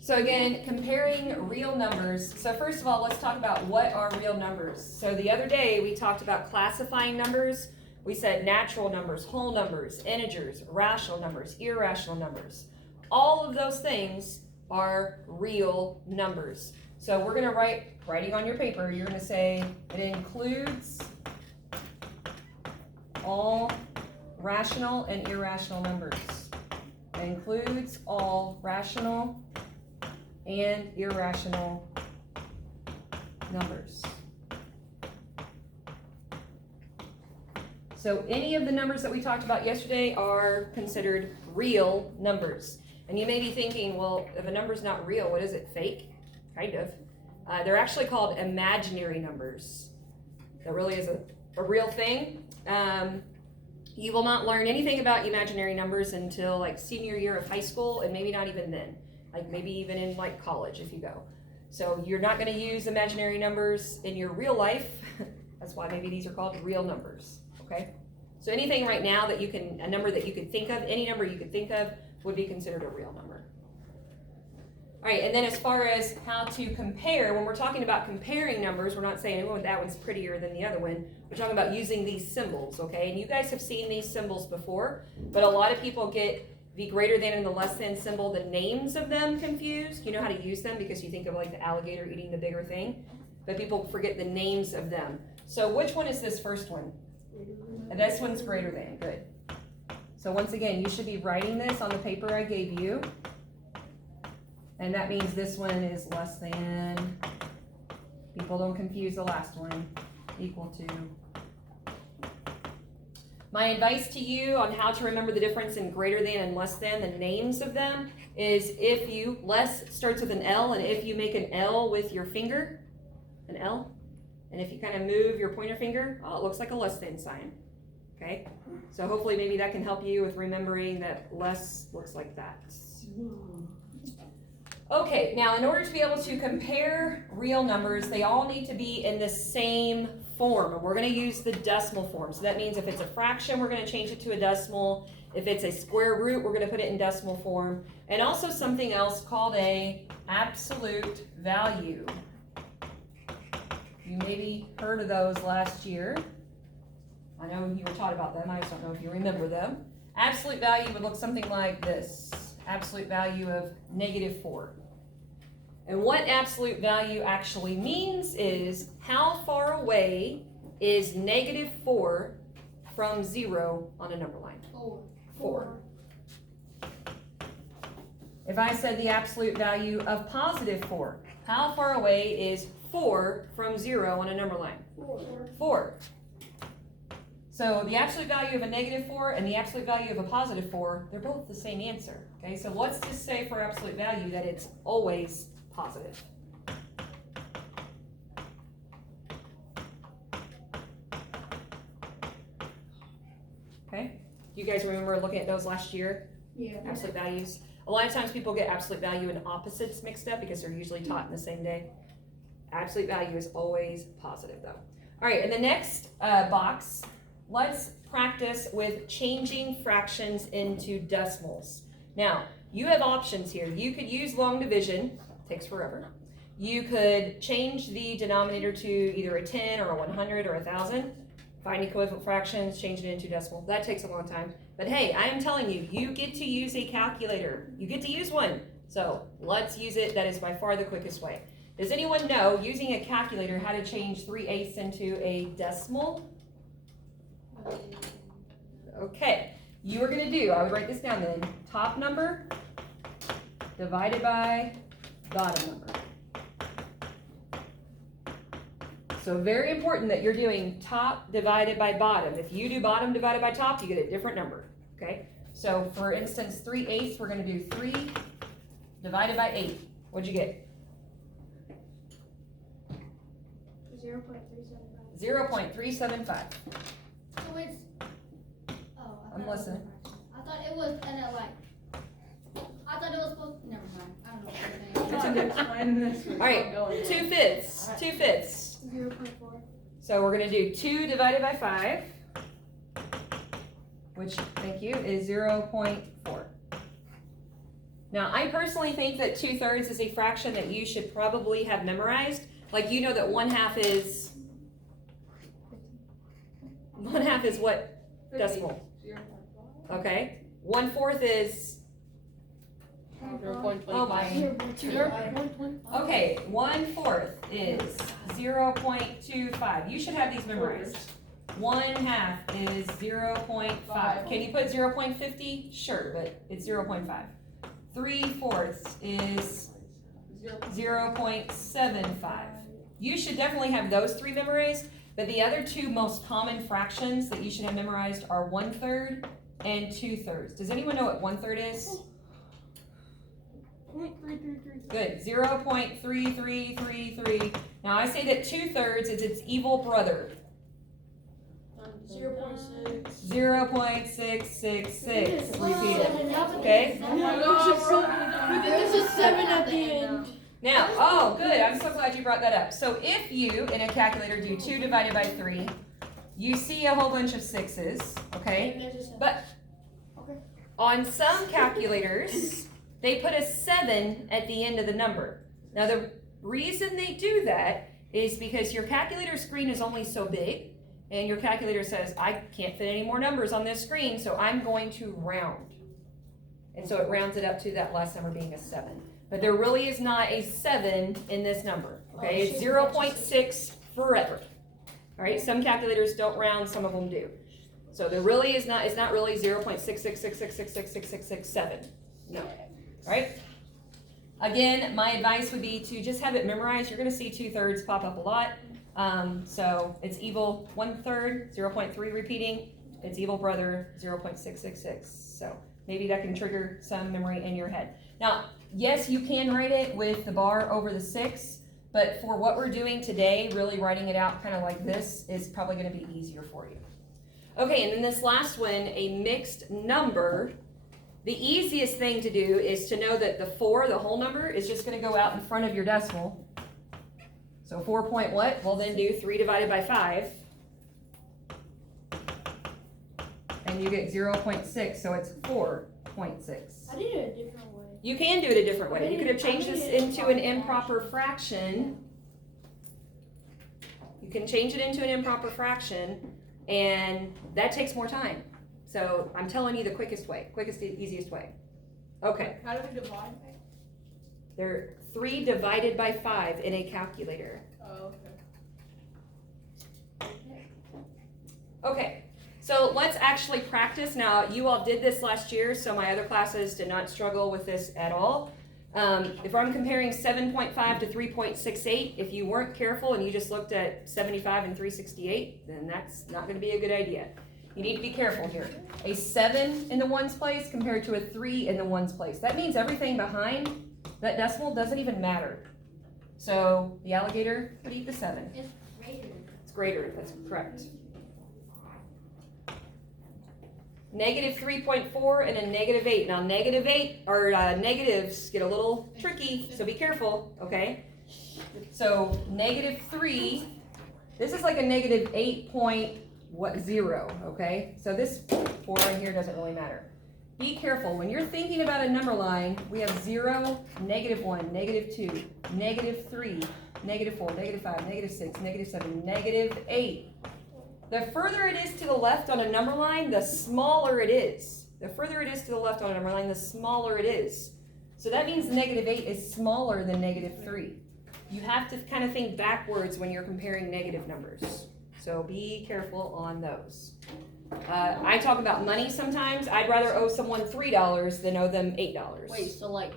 So again, comparing real numbers. So first of all, let's talk about what are real numbers. So the other day we talked about classifying numbers. We said natural numbers, whole numbers, integers, rational numbers, irrational numbers. All of those things are real numbers. So we're going to writing on your paper, you're going to say it includes all rational and irrational numbers. It includes all rational and irrational numbers. So any of the numbers that we talked about yesterday are considered real numbers. And you may be thinking, well, if a number's not real, what is it, fake? Kind of. They're actually called imaginary numbers. That really is a real thing. You will not learn anything about imaginary numbers until like senior year of high school, and maybe not even then. Like maybe even in like college if you go. So you're not going to use imaginary numbers in your real life. That's why maybe these are called real numbers. Okay? So anything right now that a number that you could think of, any number you could think of would be considered a real number. All right, and then as far as how to compare, when we're talking about comparing numbers, we're not saying, oh, that one's prettier than the other one. We're talking about using these symbols, okay? And you guys have seen these symbols before, but a lot of people get the greater than and the less than symbol, the names of them confused. You know how to use them because you think of like the alligator eating the bigger thing, but people forget the names of them. So which one is this first one? And this one's greater than, good. So once again, you should be writing this on the paper I gave you. And that means this one is less than, people don't confuse the last one, equal to. My advice to you on how to remember the difference in greater than and less than, the names of them, is if you, less starts with an L, and if you make an L with your finger, an L, and if you kind of move your pointer finger, oh, it looks like a less than sign, okay? So hopefully maybe that can help you with remembering that less looks like that. Okay, now in order to be able to compare real numbers, they all need to be in the same form. And we're going to use the decimal form. So that means if it's a fraction, we're going to change it to a decimal. If it's a square root, we're going to put it in decimal form. And also something else called a absolute value. You maybe heard of those last year. I know you were taught about them. I just don't know if you remember them. Absolute value would look something like this. Absolute value of -4. And what absolute value actually means is how far away is -4 from 0 on a number line? 4. If I said the absolute value of +4, how far away is 4 from 0 on a number line? 4. So the absolute value of a -4 and the absolute value of a +4, they're both the same answer. Okay, so let's just say for absolute value that it's always positive. Okay, you guys remember looking at those last year? Yeah. Absolute values. A lot of times people get absolute value and opposites mixed up because they're usually taught in the same day. Absolute value is always positive though. All right, in the next box, let's practice with changing fractions into decimals. Now, you have options here. You could use long division, takes forever. You could change the denominator to either a 10 or a 100 or 1,000. Find equivalent fractions, change it into decimal. That takes a long time. But hey, I am telling you, you get to use a calculator. You get to use one. So let's use it. That is by far the quickest way. Does anyone know, using a calculator, how to change 3/8 into a decimal? Okay, you are going to do, I would write this down then, top number divided by bottom number. So very important that you're doing top divided by bottom. If you do bottom divided by top, you get a different number, okay? So for instance, 3/8, we're going to do 3 divided by 8. What'd you get? 0.375. 0.375. So it's, I'm listening. I thought it was, I thought it was supposed, never mind, I don't know what I'm saying. All right, 2/5. 2/5. 0.4. So we're going to do 2 divided by 5, which, thank you, is 0.4. Now, I personally think that 2/3 is a fraction that you should probably have memorized. Like, you know that 1/2 is what decimal? Okay. 1/4 is, 0.25. oh my. 0.25. Okay, 1/4 is 0.25. You should have these memorized. 1/2 is 0.5. Can you put 0.50? Sure, but it's 0.5. 3/4 is 0.75. You should definitely have those three memorized, but the other two most common fractions that you should have memorized are 1/3 and 2/3. Does anyone know what 1/3 is? Good, 0.3333. Now I say that 2/3 is its evil brother. 0.666. Repeat it. Okay? Oh my gosh. There's a 7 at the end. Now, oh, good. I'm so glad you brought that up. So if you, in a calculator, do 2 divided by 3, you see a whole bunch of 6s, okay? But on some calculators, they put a 7 at the end of the number. Now, the reason they do that is because your calculator screen is only so big, and your calculator says, I can't fit any more numbers on this screen, so I'm going to round. And so it rounds it up to that last number being a 7. But there really is not a 7 in this number, okay? It's 0.6 forever. All right, some calculators don't round, some of them do. So there really is not, it's not really 0.666666667. No, all right? Again, my advice would be to just have it memorized. You're gonna see 2/3 pop up a lot. So it's evil 1/3, 0.3 repeating. It's evil brother, 0.666. So maybe that can trigger some memory in your head. Now, yes, you can write it with the bar over the 6, but for what we're doing today, really writing it out kind of like this is probably gonna be easier for you. Okay, and then this last one, a mixed number. The easiest thing to do is to know that the 4, the whole number, is just gonna go out in front of your decimal. So 4 point what? Well, then do 3 divided by 5. And you get 0.6, so it's 4.6. I did it a different way. You can do it a different way. You could have changed this into an improper fraction. You can change it into an improper fraction, and that takes more time. So I'm telling you the quickest way, easiest way. Okay. How do we divide? They're 3 divided by 5 in a calculator. Oh, okay. Okay, so let's actually practice. Now, you all did this last year, so my other classes did not struggle with this at all. If I'm comparing 7.5 to 3.68, if you weren't careful and you just looked at 75 and 368, then that's not going to be a good idea. You need to be careful here. A 7 in the ones place compared to a 3 in the ones place. That means everything behind that decimal doesn't even matter. So the alligator would eat the 7. It's greater. It's greater, that's correct. Negative 3.4 and a negative 8. Now negative 8 or negatives get a little tricky, so be careful, okay? So negative 3, this is like a negative 8.0, okay? So this 4 in here doesn't really matter. Be careful, when you're thinking about a number line, we have 0, negative 1, negative 2, negative 3, negative 4, negative 5, negative 6, negative 7, negative 8. The further it is to the left on a number line, the smaller it is. The further it is to the left on a number line, the smaller it is. So that means negative 8 is smaller than negative 3. You have to kind of think backwards when you're comparing negative numbers. So be careful on those. I talk about money sometimes. I'd rather owe someone $3 than owe them $8. Wait, so like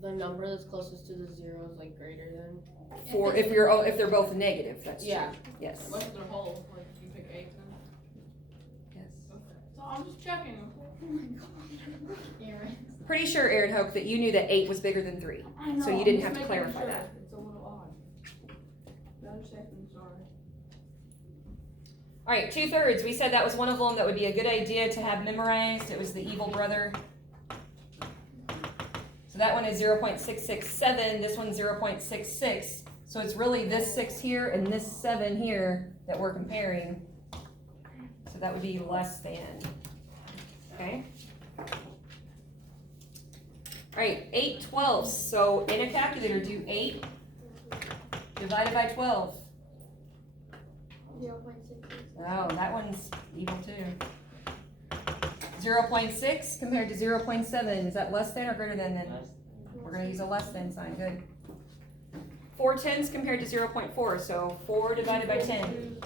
the number that's closest to the 0 is like greater than? For if they're both negative, that's Yeah. true. Yes. Unless they're whole, like if you pick 8 then. Yes. So I'm just checking. Oh my god. Aaron. Pretty sure, Aaron Hoke, that you knew that 8 was bigger than 3. I know. So you I'm didn't just have to making clarify sure. that. It's a little odd. I'm checking, sorry. All right, 2/3. We said that was one of them that would be a good idea to have memorized. It was the evil brother. So that one is 0.667. This one's 0.66. So it's really this 6 here and this 7 here that we're comparing. So that would be less than. Okay? Alright, 8/12. So in a calculator, do 8 divided by 12. 0.6. Oh, that one's evil too. 0.6 compared to 0.7. Is that less than or greater than then? We're gonna use a less than sign, good. 4/10 compared to 0.4, so 4 divided by 10.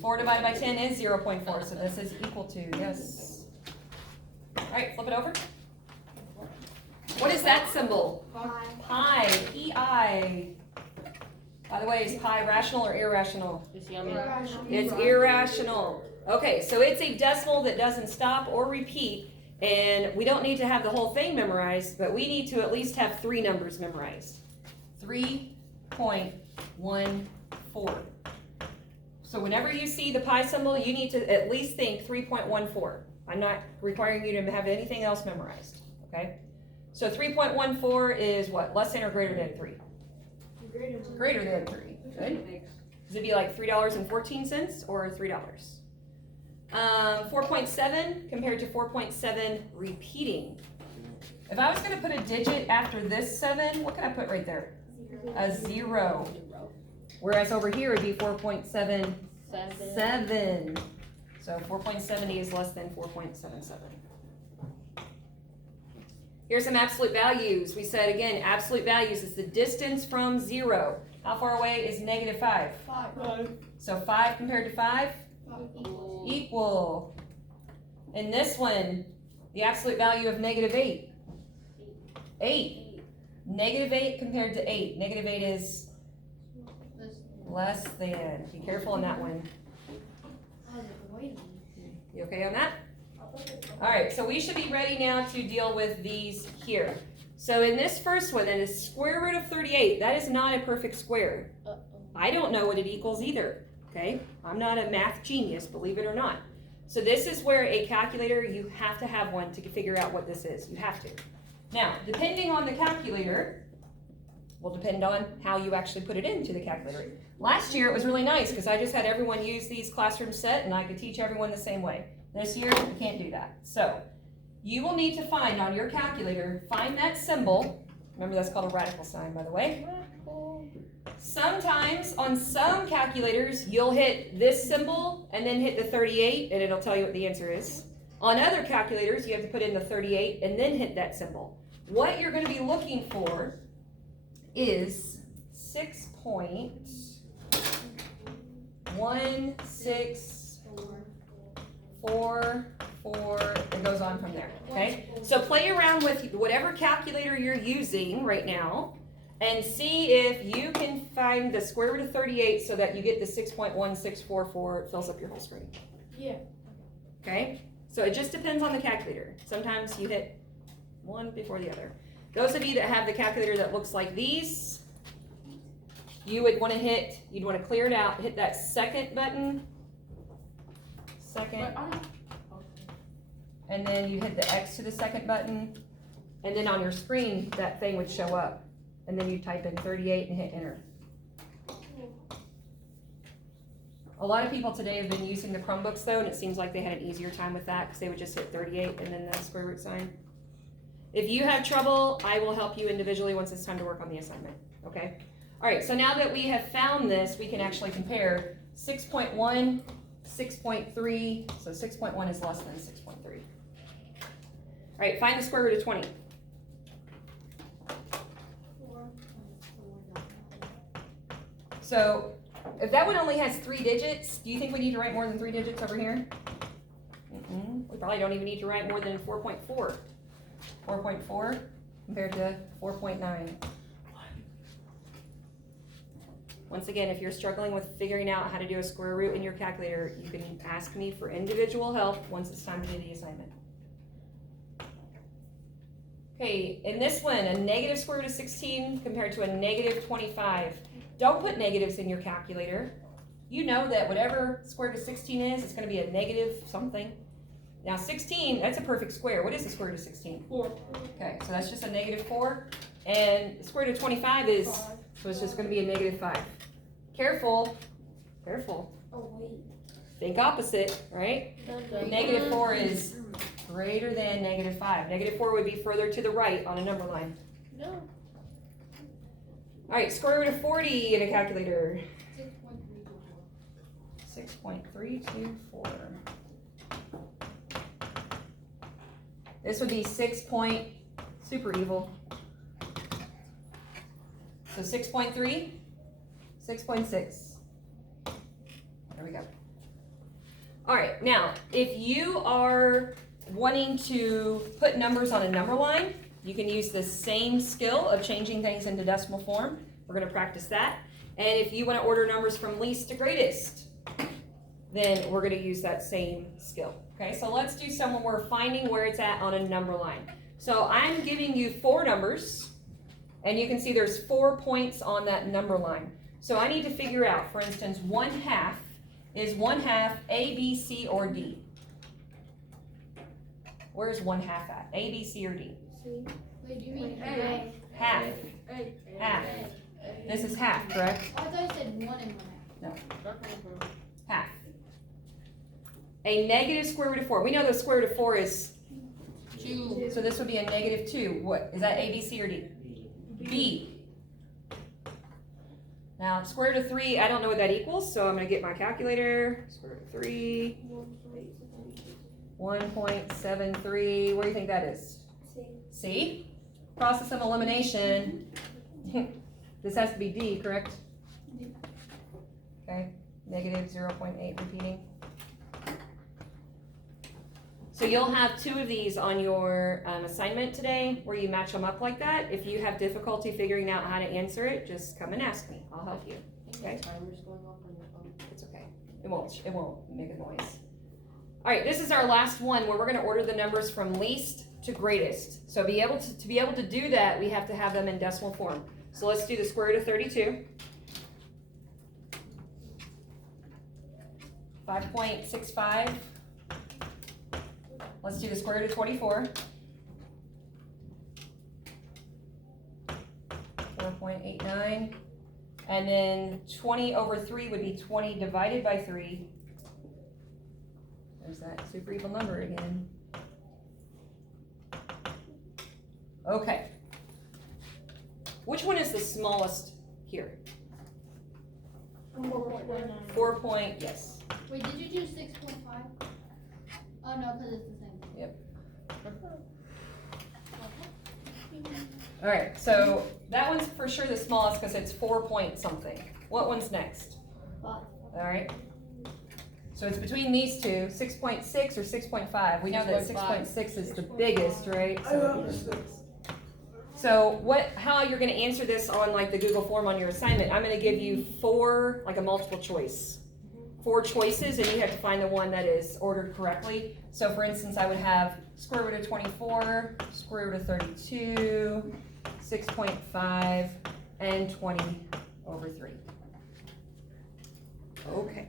4 divided by 10 is 0.4, so this is equal to, yes. Alright, flip it over. What is that symbol? Pi, P-I. By the way, is pi rational or irrational? It's yummy. It's irrational. Okay, so it's a decimal that doesn't stop or repeat, and we don't need to have the whole thing memorized, but we need to at least have 3 numbers memorized. 3.14. So whenever you see the pi symbol, you need to at least think 3.14. I'm not requiring you to have anything else memorized, okay? So 3.14 is what, less than or greater than 3? Greater than 3, good. Does it be like $3.14 or $3? 4.7 compared to 4.7 repeating. If I was gonna put a digit after this 7, what can I put right there? A 0. Whereas over here it'd be 4.77. So 4.70 is less than 4.77. Here's some absolute values. We said again, absolute values is the distance from 0. How far away is negative 5? 5. So 5 compared to 5? Equal. In this one, the absolute value of negative 8. 8. Negative 8 compared to 8. Negative 8 is less than. Be careful on that one. You okay on that? Alright, so we should be ready now to deal with these here. So in this first one, that is square root of 38. That is not a perfect square. I don't know what it equals either. Okay? I'm not a math genius, believe it or not. So this is where a calculator, you have to have one to figure out what this is. You have to. Now, depending on the calculator, will depend on how you actually put it into the calculator. Last year it was really nice because I just had everyone use these classroom set and I could teach everyone the same way. This year, you can't do that. So, you will need to find on your calculator, find that symbol. Remember that's called a radical sign, by the way. Sometimes on some calculators, you'll hit this symbol and then hit the 38 and it'll tell you what the answer is. On other calculators, you have to put in the 38 and then hit that symbol. What you're going to be looking for is 6.164, it goes on from there, okay? So play around with whatever calculator you're using right now and see if you can find the square root of 38 so that you get the 6.1644, it fills up your whole screen. Yeah. Okay? So it just depends on the calculator. Sometimes you hit one before the other. Those of you that have the calculator that looks like these, you would want to hit, you'd want to clear it out, hit that second button, and then you hit the X to the second button, and then on your screen, that thing would show up. And then you type in 38 and hit enter. A lot of people today have been using the Chromebooks though, and it seems like they had an easier time with that because they would just hit 38 and then the square root sign. If you have trouble, I will help you individually once it's time to work on the assignment, okay? All right, so now that we have found this, we can actually compare 6.1, 6.3, so 6.1 is less than 6.3. All right, find the square root of 20. So if that one only has 3 digits, do you think we need to write more than 3 digits over here? We probably don't even need to write more than 4.4. 4.4 compared to 4.9. Once again, if you're struggling with figuring out how to do a square root in your calculator, you can ask me for individual help once it's time to do the assignment. Okay, in this one, a negative square root of 16 compared to a negative 25. Don't put negatives in your calculator. You know that whatever square root of 16 is, it's going to be a negative something. Now 16, that's a perfect square. What is the square root of 16? 4. Okay, so that's just a negative 4. And the square root of 25 is, so it's just going to be a negative 5. Careful, careful. Oh, wait. Think opposite, right? Negative 4 is greater than -5. -4 would be further to the right on a number line. No. Alright, square root of 40 in a calculator. 6.324. 6.324. This would be 6 point, super evil. So 6.3, 6.6. There we go. Alright, now, if you are wanting to put numbers on a number line, you can use the same skill of changing things into decimal form. We're going to practice that. And if you want to order numbers from least to greatest, then we're going to use that same skill. Okay, so let's do some where we're finding where it's at on a number line. So I'm giving you 4 numbers, and you can see there's 4 points on that number line. So I need to figure out, for instance, 1/2 is 1/2 A, B, C, or D? Where's 1/2 at? A, B, C, or D? Wait, do you mean A. Half. Half. This is half, correct? Oh, I thought you said 1 and 1/2. Half. A negative square root of 4. We know the square root of 4 is 2. so this would be a -2. What? Is that A, B, C, or D? B. Now, square root of 3, I don't know what that equals, so I'm going to get my calculator. Square root of 3. 1.73. What do you think that is? C. Process of elimination. This has to be D, correct? Okay. -0.8 repeating. So you'll have 2 of these on your assignment today where you match them up like that. If you have difficulty figuring out how to answer it, just come and ask me. I'll help you. Okay. Timer's going off on your phone. It's okay. It won't make a noise. All right, this is our last one where we're going to order the numbers from least to greatest. So to be able to do that, we have to have them in decimal form. So let's do the square root of 32. 5.65. Let's do the square root of 24. 4.89. And then 20 over 3 would be 20 divided by 3. There's that super evil number again. Okay. Which one is the smallest here? 4.99. 4 point, yes. Wait, did you do 6.5? Oh, no, because it's the same. All right, so that one's for sure the smallest because it's 4 point something. What one's next? 5. All right. So it's between these two, 6.6 or 6.5. We know that 6.6 is the biggest, right? So how you're going to answer this on like the Google form on your assignment, I'm going to give you 4, like a multiple choice. 4 choices, and you have to find the one that is ordered correctly. So for instance, I would have square root of 24, square root of 32, 6.5, and 20 over 3. Okay.